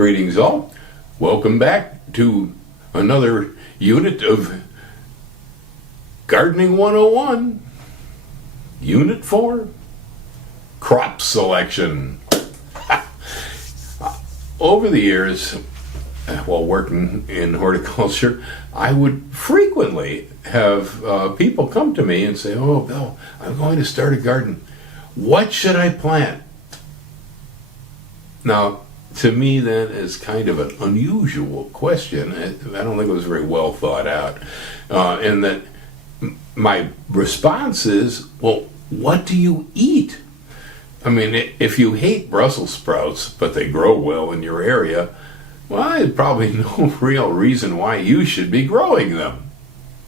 Greetings all. Welcome back to another unit of Gardening 101, Unit 4, Crop Selection. Over the years, while working in horticulture, I would frequently have people come to me and say, "Oh, Bill, I'm going to start a garden. What should I plant?" Now, to me, that is kind of an unusual question. I don't think it was very well thought out. And that my response is, well, what do you eat? I mean, if you hate Brussels sprouts, but they grow well in your area, well, there's probably no real reason why you should be growing them.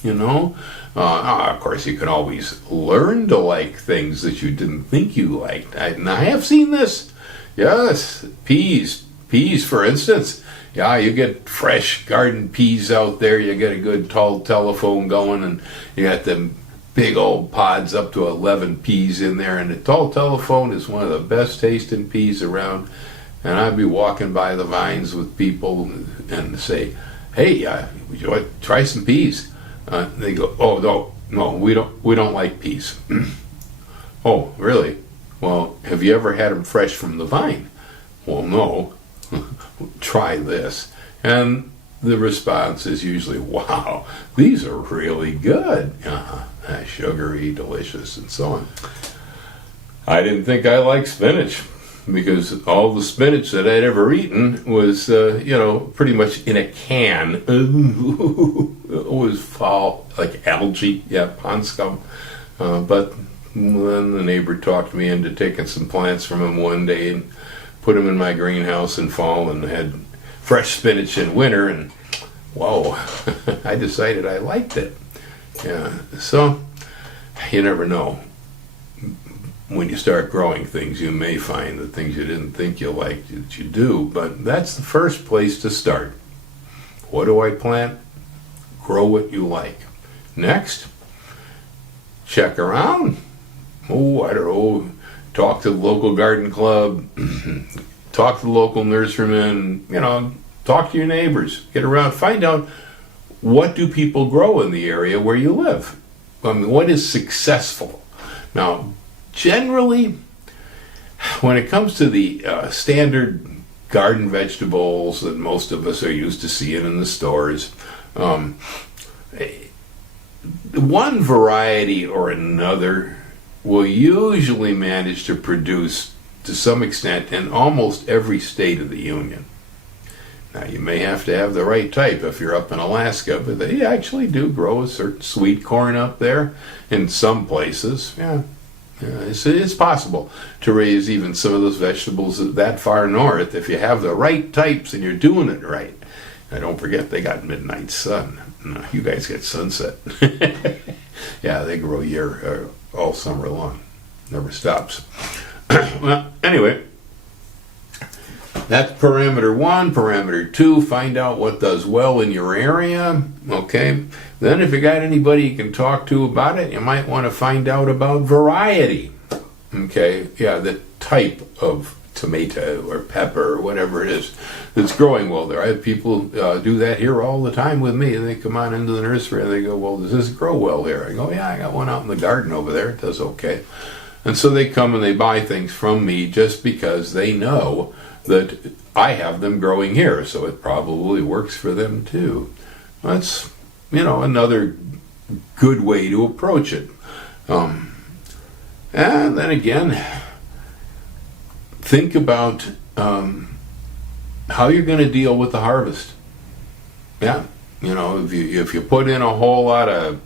You know? Of course, you can always learn to like things that you didn't think you liked. And I have seen this. Yes, peas, for instance. Yeah, you get fresh garden peas out there, you get a good tall telephone going, and you got them big old pods up to 11 peas in there, and the tall telephone is one of the best tasting peas around. And I'd be walking by the vines with people and say, "Hey, would you like to try some peas?" They go, "Oh, no, we don't like peas." "Oh, really? Well, have you ever had them fresh from the vine?" "Well, no." "Try this." And the response is usually, "Wow, these are really good. Sugary, delicious," and so on. I didn't think I liked spinach, because all the spinach that I'd ever eaten was, pretty much in a can. It was foul, like algae, pond scum. But then the neighbor talked me into taking some plants from him one day and put them in my greenhouse in fall, and had fresh spinach in winter, and whoa, I decided I liked it. Yeah, so you never know. When you start growing things, you may find the things you didn't think you liked that you do, but that's the first place to start. What do I plant? Grow what you like. Next, check around. Oh, I don't know, talk to the local garden club, talk to the local nurseryman, talk to your neighbors, get around, find out what do people grow in the area where you live. What is successful? Now, generally, when it comes to the standard garden vegetables that most of us are used to seeing in the stores, one variety or another will usually manage to produce, to some extent, in almost every state of the union. Now, you may have to have the right type if you're up in Alaska, but they actually do grow a certain sweet corn up there in some places. It's possible to raise even some of those vegetables that far north if you have the right types and you're doing it right. Now, don't forget, they got midnight sun. No, you guys get sunset. Yeah, they grow all summer long. Never stops. Well, anyway, that's parameter 1. Parameter 2, find out what does well in your area. Okay. Then if you got anybody you can talk to about it, you might want to find out about variety. Okay. Yeah, the type of tomato or pepper or whatever it is that's growing well there. I have people do that here all the time with me. They come on into the nursery and they go, "Well, does this grow well there?" I go, "Yeah, I got one out in the garden over there. It does okay." And so they come and they buy things from me just because they know that I have them growing here, so it probably works for them too. That's, another good way to approach it. And then again, think about how you're going to deal with the harvest. Yeah, if you put in a whole lot of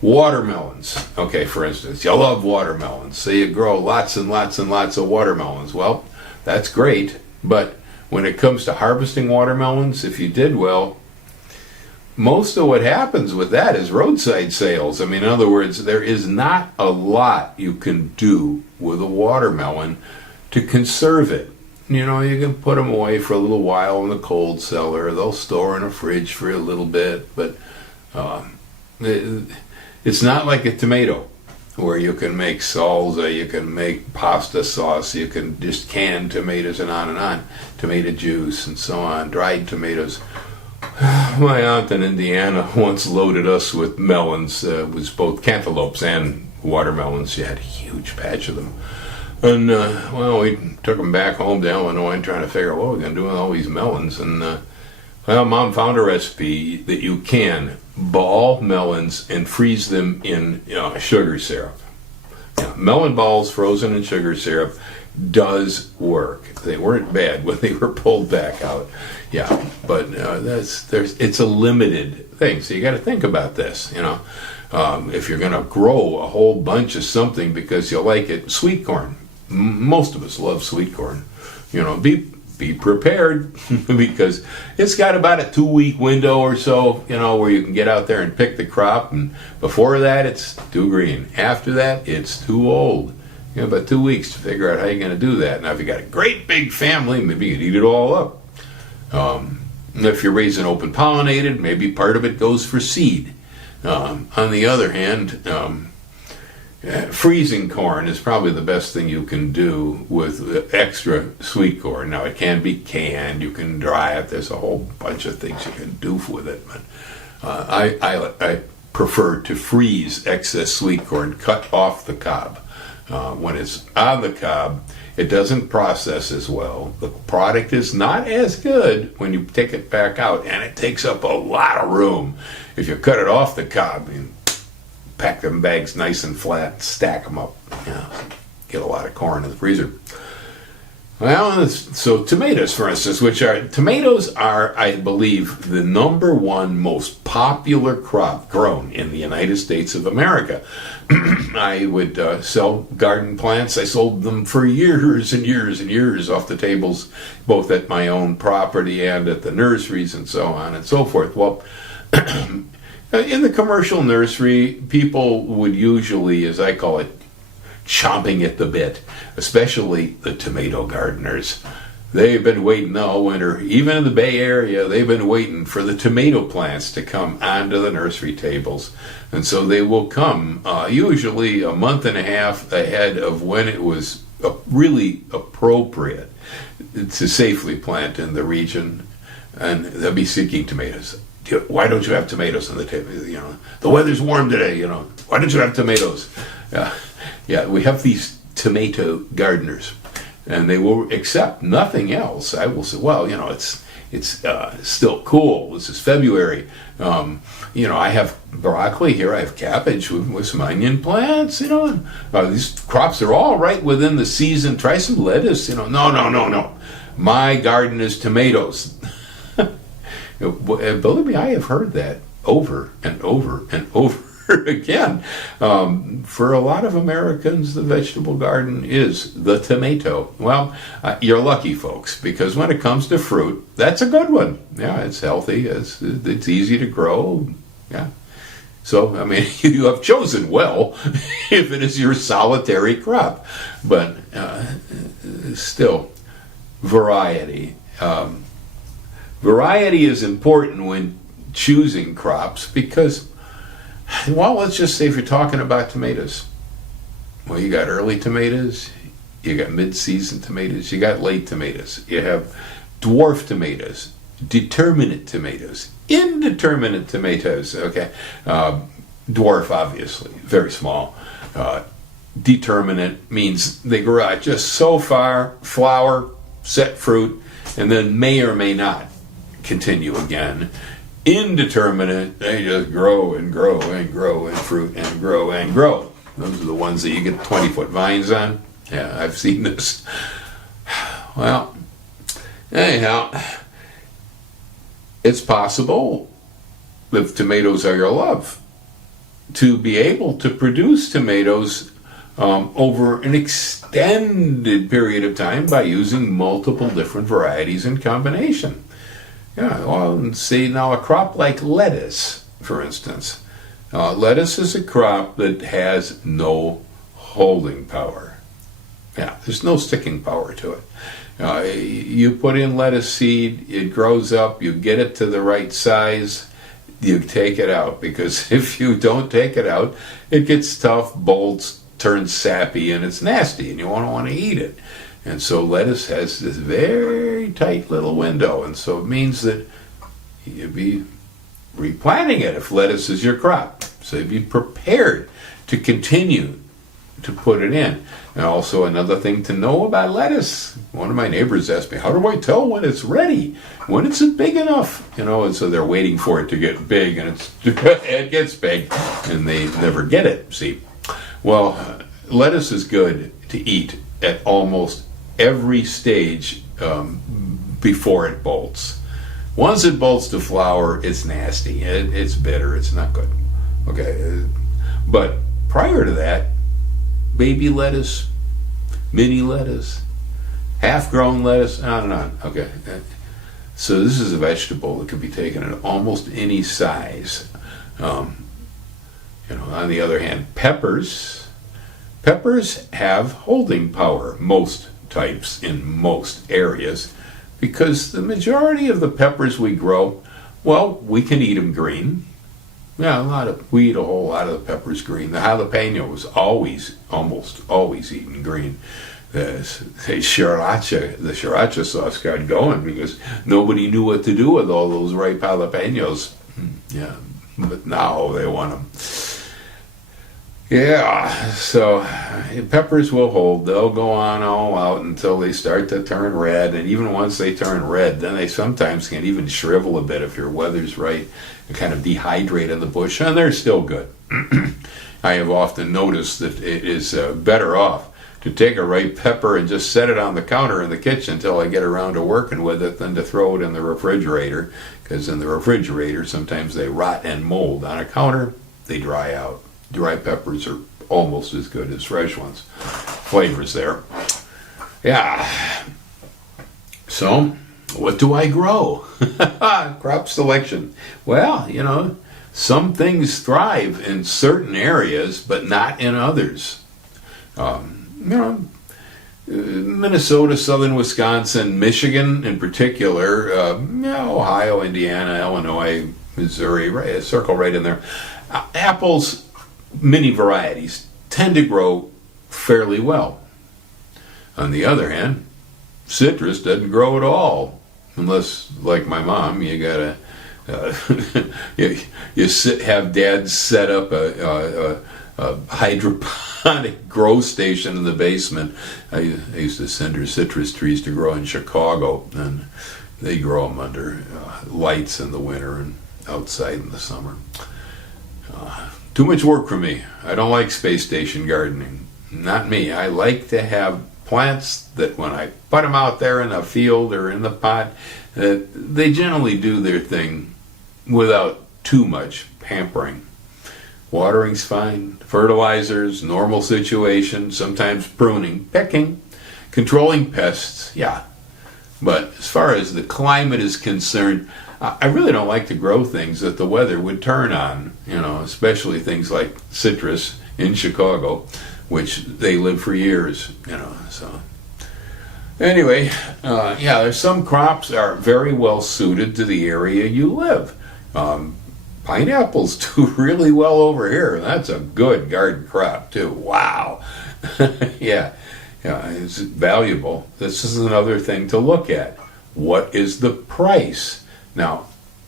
watermelons, okay, for instance, you love watermelons, so you grow lots and lots and lots of watermelons. Well, that's great, but when it comes to harvesting watermelons, if you did well, most of what happens with that is roadside sales. In other words, there is not a lot you can do with a watermelon to conserve it. You can put them away for a little while in the cold cellar. They'll store in a fridge for a little bit, but it's not like a tomato. where you can make salsa, you can make pasta sauce, you can just can tomatoes and on, tomato juice and so on, dried tomatoes. My aunt in Indiana once loaded us with melons. It was both cantaloupes and watermelons. She had a huge patch of them. And, well, we took them back home to Illinois and trying to figure out what we're going to do with all these melons. And, well, Mom found a recipe that you can ball melons and freeze them in sugar syrup. Yeah, melon balls frozen in sugar syrup does work. They weren't bad when they were pulled back out. Yeah, but it's a limited thing, so you got to think about this. If you're going to grow a whole bunch of something because you like it, sweet corn. Most of us love sweet corn. Be prepared because it's got about a 2-week window or so, where you can get out there and pick the crop. And before that, it's too green. After that, it's too old. You have about 2 weeks to figure out how you're going to do that. Now, if you got a great big family, maybe you can eat it all up. If you're raising open pollinated, maybe part of it goes for seed. On the other hand, freezing corn is probably the best thing you can do with extra sweet corn. Now, it can be canned, you can dry it, there's a whole bunch of things you can do with it, but I prefer to freeze excess sweet corn, cut off the cob. When it's on the cob, it doesn't process as well. The product is not as good when you take it back out, and it takes up a lot of room. If you cut it off the cob, you pack them bags nice and flat, stack them up. Get a lot of corn in the freezer. Well, so tomatoes, for instance, tomatoes are, I believe, the number one most popular crop grown in the United States of America. I would sell garden plants. I sold them for years and years and years off the tables, both at my own property and at the nurseries and so on and so forth. Well, in the commercial nursery, people would usually, as I call it, chomping at the bit, especially the tomato gardeners. They've been waiting all winter, even in the Bay Area, they've been waiting for the tomato plants to come onto the nursery tables. And so they will come usually a month and a half ahead of when it was really appropriate to safely plant in the region, and they'll be seeking tomatoes. Why don't you have tomatoes on the table? The weather's warm today, why don't you have tomatoes? Yeah, we have these tomato gardeners, and they will accept nothing else. I will say, well, it's still cool. This is February. I have broccoli here. I have cabbage with some onion plants. These crops are all right within the season. Try some lettuce. No. My garden is tomatoes. Believe me, I have heard that over and over and over again. For a lot of Americans, the vegetable garden is the tomato. Well, you're lucky, folks, because when it comes to fruit, that's a good one. Yeah, it's healthy. It's easy to grow. Yeah. So, you have chosen well if it is your solitary crop. But still, variety. Variety is important when choosing crops because, well, let's just say if you're talking about tomatoes, well, you got early tomatoes, you got mid-season tomatoes, you got late tomatoes, you have dwarf tomatoes, determinate tomatoes, indeterminate tomatoes, okay? Dwarf, obviously, very small. Determinate means they grow out just so far, flower, set fruit, and then may or may not continue again. Indeterminate, they just grow and grow and grow and fruit and grow and grow. Those are the ones that you get 20-foot vines on. Yeah, I've seen this. Well, anyhow, it's possible, if tomatoes are your love, to be able to produce tomatoes over an extended period of time by using multiple different varieties in combination. Yeah, well, see, now a crop like lettuce, for instance. Lettuce is a crop that has no holding power. Yeah, there's no sticking power to it. You put in lettuce seed, it grows up, you get it to the right size, you take it out, because if you don't take it out, it gets tough, bolts, turns sappy, and it's nasty, and you won't want to eat it. And so lettuce has this very tight little window, and so it means that you'd be replanting it if lettuce is your crop. So you'd be prepared to continue to put it in. And also another thing to know about lettuce, one of my neighbors asked me, how do I tell when it's ready? When it's big enough? And so they're waiting for it to get big, and it gets big, and they never get it, see. Well, lettuce is good to eat at almost every stage before it bolts. Once it bolts to flower, it's nasty. It's bitter. It's not good. Okay. But prior to that, baby lettuce, mini lettuce, half-grown lettuce, on and on. Okay. So this is a vegetable that can be taken at almost any size. On the other hand, peppers have holding power, most types in most areas, because the majority of the peppers we grow, well, we can eat them green. Yeah, we eat a whole lot of the peppers green. The jalapeno was almost always eaten green. The sriracha sauce got going because nobody knew what to do with all those ripe jalapenos. Yeah, but now they want them. Yeah, so peppers will hold. They'll go on all out until they start to turn red, and even once they turn red, then they sometimes can even shrivel a bit if your weather's right, and kind of dehydrate in the bush, and they're still good. I have often noticed that it is better off to take a ripe pepper and just set it on the counter in the kitchen until I get around to working with it than to throw it in the refrigerator, because in the refrigerator sometimes they rot and mold. On a counter, they dry out. Dry peppers are almost as good as fresh ones. Flavors there. Yeah. So, what do I grow? Crop selection. Well, some things thrive in certain areas, but not in others. Minnesota, southern Wisconsin, Michigan in particular, Ohio, Indiana, Illinois, Missouri, right, a circle right in there. Apples, many varieties, tend to grow fairly well. On the other hand, citrus doesn't grow at all, unless, like my mom, you gotta have Dad set up a hydroponic grow station in the basement. I used to send her citrus trees to grow in Chicago, and they grow them under lights in the winter and outside in the summer. Too much work for me. I don't like space station gardening. Not me. I like to have plants that when I put them out there in a field or in the pot, they generally do their thing without too much pampering. Watering's fine, fertilizers, normal situation, sometimes pruning, pecking, controlling pests, yeah. But as far as the climate is concerned, I really don't like to grow things that the weather would turn on, especially things like citrus in Chicago, which they live for years, so. Anyway, there's some crops are very well suited to the area you live. Pineapples do really well over here. That's a good garden crop too. Wow. Yeah, it's valuable. This is another thing to look at. What is the price? Now,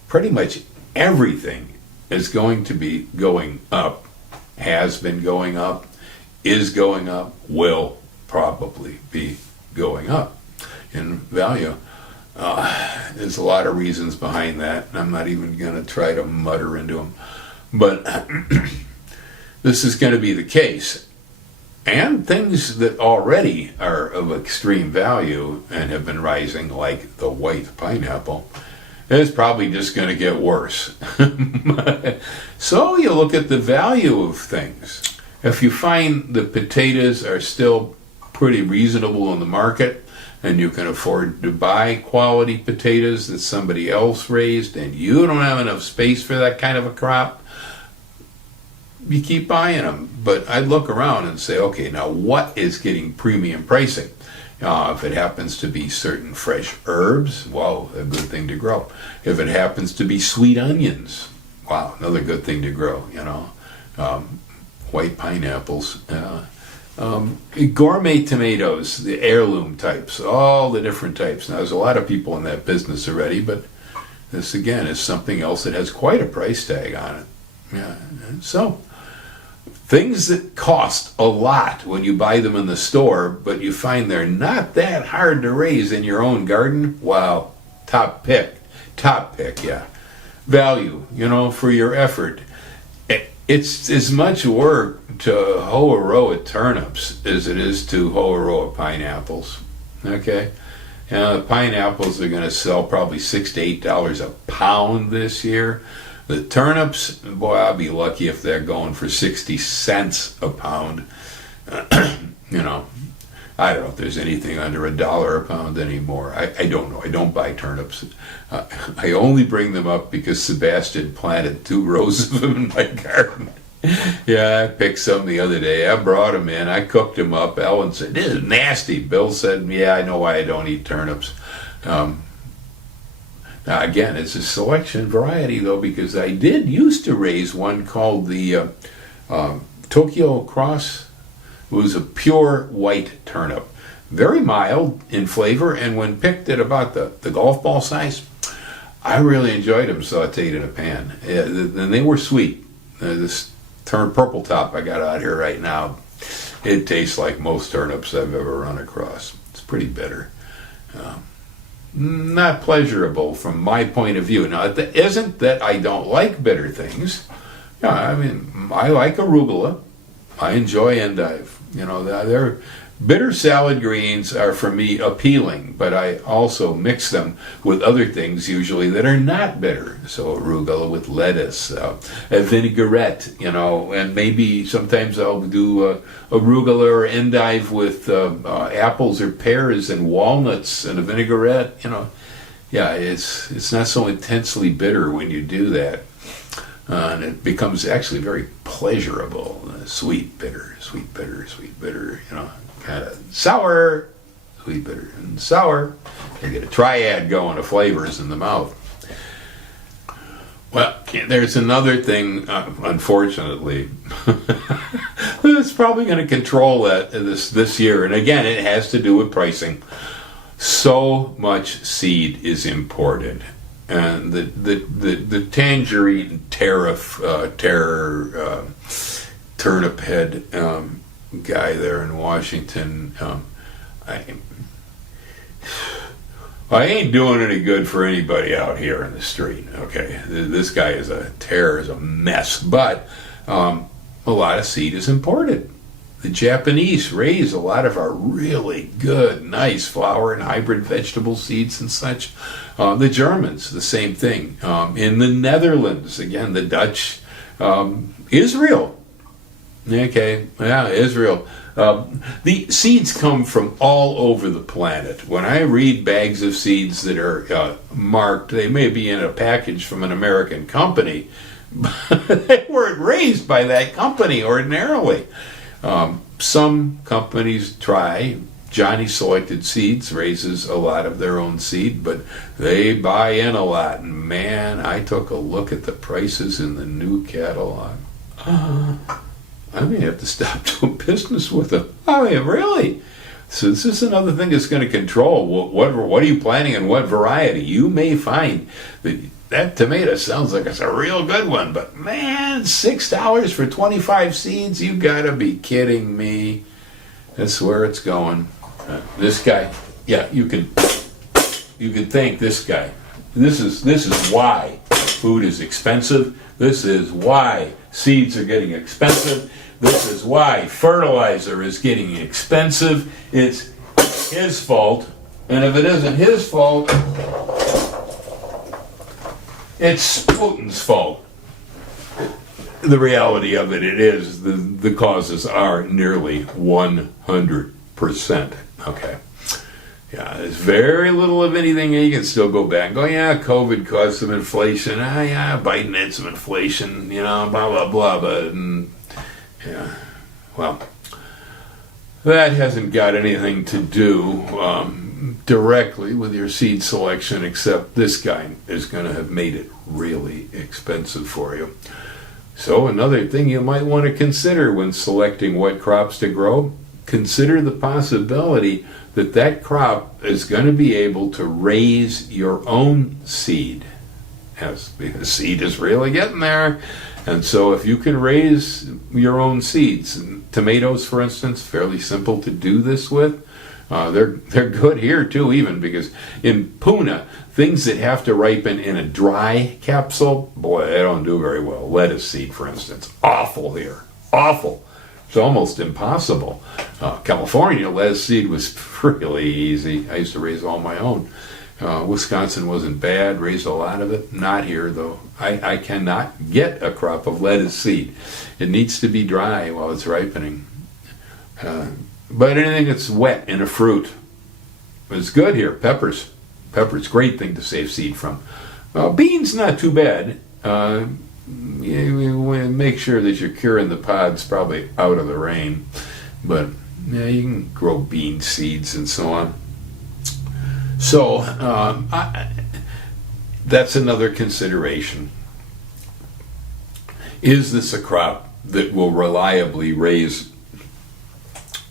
pretty much everything is going to be going up, has been going up, is going up, will probably be going up in value. There's a lot of reasons behind that, and I'm not even going to try to mutter into them. But this is going to be the case. And things that already are of extreme value and have been rising, like the white pineapple, it's probably just going to get worse. So you look at the value of things. If you find the potatoes are still pretty reasonable in the market, and you can afford to buy quality potatoes that somebody else raised, and you don't have enough space for that kind of a crop, you keep buying them. But I'd look around and say, okay, now what is getting premium pricing? If it happens to be certain fresh herbs, well, a good thing to grow. If it happens to be sweet onions, wow, another good thing to grow, white pineapples. Gourmet tomatoes, the heirloom types, all the different types. Now, there's a lot of people in that business already, but this, again, is something else that has quite a price tag on it. Yeah. So, things that cost a lot when you buy them in the store, but you find they're not that hard to raise in your own garden, wow, top pick, yeah. Value, for your effort. It's as much work to hoe a row of turnips as it is to hoe a row of pineapples. Okay? Pineapples are going to sell probably $6 to $8 a pound this year. The turnips, boy, I'll be lucky if they're going for 60 cents a pound. I don't know if there's anything under $1 a pound anymore. I don't know. I don't buy turnips. I only bring them up because Sebastian planted 2 rows of them in my garden. Yeah, I picked some the other day. I brought them in. I cooked them up. Ellen said, "This is nasty." Bill said, "Yeah, I know why I don't eat turnips." Now, again, it's a selection variety, though, because I did used to raise one called the Tokyo Cross. It was a pure white turnip. Very mild in flavor, and when picked at about the golf ball size, I really enjoyed them sauteed in a pan. Yeah, and they were sweet. This purple top I got out here right now, it tastes like most turnips I've ever run across. It's pretty bitter. Not pleasurable from my point of view. Now, it isn't that I don't like bitter things. Yeah, I mean, I like arugula. I enjoy endive. They're bitter salad greens are for me appealing, but I also mix them with other things usually that are not bitter. So arugula with lettuce, a vinaigrette, and maybe sometimes I'll do arugula or endive with apples or pears and walnuts and a vinaigrette. Yeah, it's not so intensely bitter when you do that. And it becomes actually very pleasurable. Sweet, bitter, kind of sour, sweet, bitter, and sour. You get a triad going of flavors in the mouth. Well, there's another thing, unfortunately, that's probably going to control that this year. And again, it has to do with pricing. So much seed is imported. And the tangerine terror turnip head guy there in Washington, I ain't doing any good for anybody out here in the street. Okay, this guy is a terror, is a mess. But a lot of seed is imported. The Japanese raise a lot of our really good, nice flower and hybrid vegetable seeds and such. The Germans, the same thing. In the Netherlands, again, the Dutch, Israel. Okay, yeah, Israel. The seeds come from all over the planet. When I read bags of seeds that are marked, they may be in a package from an American company, but they weren't raised by that company ordinarily. Some companies try. Johnny Selected Seeds raises a lot of their own seed, but they buy in a lot. And man, I took a look at the prices in the new catalog. I may have to stop doing business with them. I mean, really? So this is another thing that's going to control what are you planting and what variety. You may find that tomato sounds like it's a real good one, but man, $6 for 25 seeds? You gotta be kidding me. That's where it's going. This guy, yeah, you could thank this guy. This is why food is expensive. This is why seeds are getting expensive. This is why fertilizer is getting expensive. It's his fault, and if it isn't his fault, it's Putin's fault. The reality of it is the causes are nearly 100%. Okay. Yeah, there's very little of anything. You can still go back and go, yeah, COVID caused some inflation. Yeah, Biden had some inflation, blah, blah, blah. But, well, that hasn't got anything to do directly with your seed selection, except this guy is going to have made it really expensive for you. So another thing you might want to consider when selecting what crops to grow, consider the possibility that that crop is going to be able to raise your own seed. Yes, the seed is really getting there. And so if you can raise your own seeds, tomatoes, for instance, fairly simple to do this with. They're good here too, even because in Puna, things that have to ripen in a dry capsule, boy, they don't do very well. Lettuce seed, for instance, awful here, awful. It's almost impossible. California, lettuce seed was really easy. I used to raise all my own. Wisconsin wasn't bad, raised a lot of it. Not here, though. I cannot get a crop of lettuce seed. It needs to be dry while it's ripening. But anything that's wet in a fruit is good here. Peppers. Peppers, great thing to save seed from. Beans, not too bad. You make sure that you're curing the pods probably out of the rain. But yeah, you can grow bean seeds and so on. So that's another consideration. Is this a crop that will reliably raise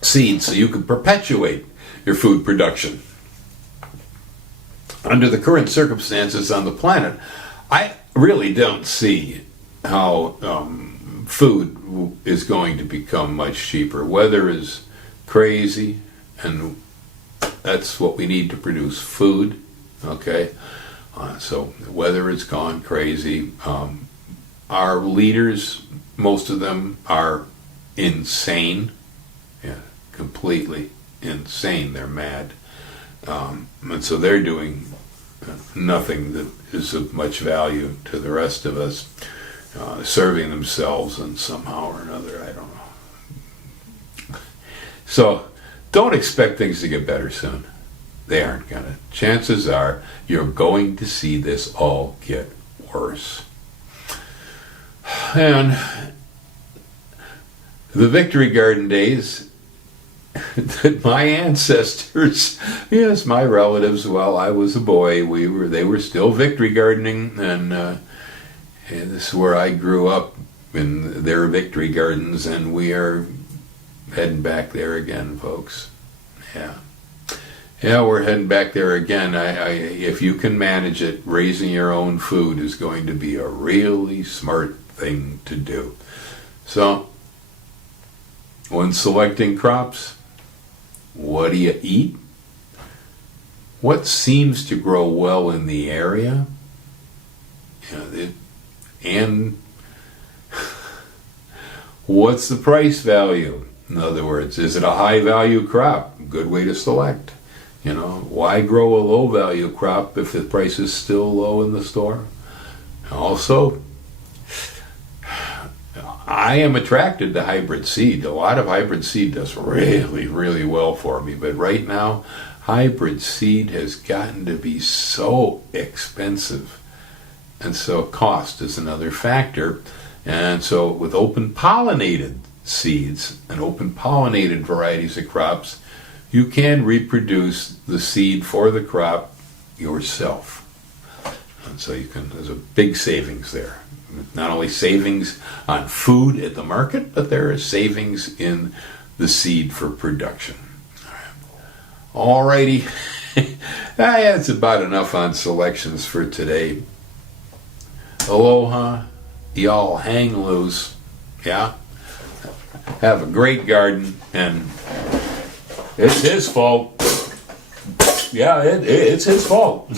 seeds so you can perpetuate your food production? Under the current circumstances on the planet, I really don't see how food is going to become much cheaper. Weather is crazy, and that's what we need to produce food, okay? So the weather has gone crazy. Our leaders, most of them are insane. Yeah, completely insane. They're mad. And so they're doing nothing that is of much value to the rest of us, serving themselves and somehow or another, I don't know. So don't expect things to get better soon. They aren't gonna. Chances are you're going to see this all get worse. And the Victory Garden days that my ancestors, yes, my relatives, while I was a boy, they were still victory gardening, and this is where I grew up, in their victory gardens, and we are heading back there again, folks. Yeah, we're heading back there again. If you can manage it, raising your own food is going to be a really smart thing to do. So, when selecting crops, what do you eat? What seems to grow well in the area? And what's the price value? In other words, is it a high value crop? Good way to select. Why grow a low value crop if the price is still low in the store? Also, I am attracted to hybrid seed. A lot of hybrid seed does really, really well for me. But right now, hybrid seed has gotten to be so expensive. And so cost is another factor. And so with open pollinated seeds and open pollinated varieties of crops, you can reproduce the seed for the crop yourself. And so there's a big savings there. Not only savings on food at the market, but there is savings in the seed for production. Alrighty, that's about enough on selections for today. Aloha, y'all hang loose, yeah? Have a great garden, and it's his fault. Yeah, it's his fault.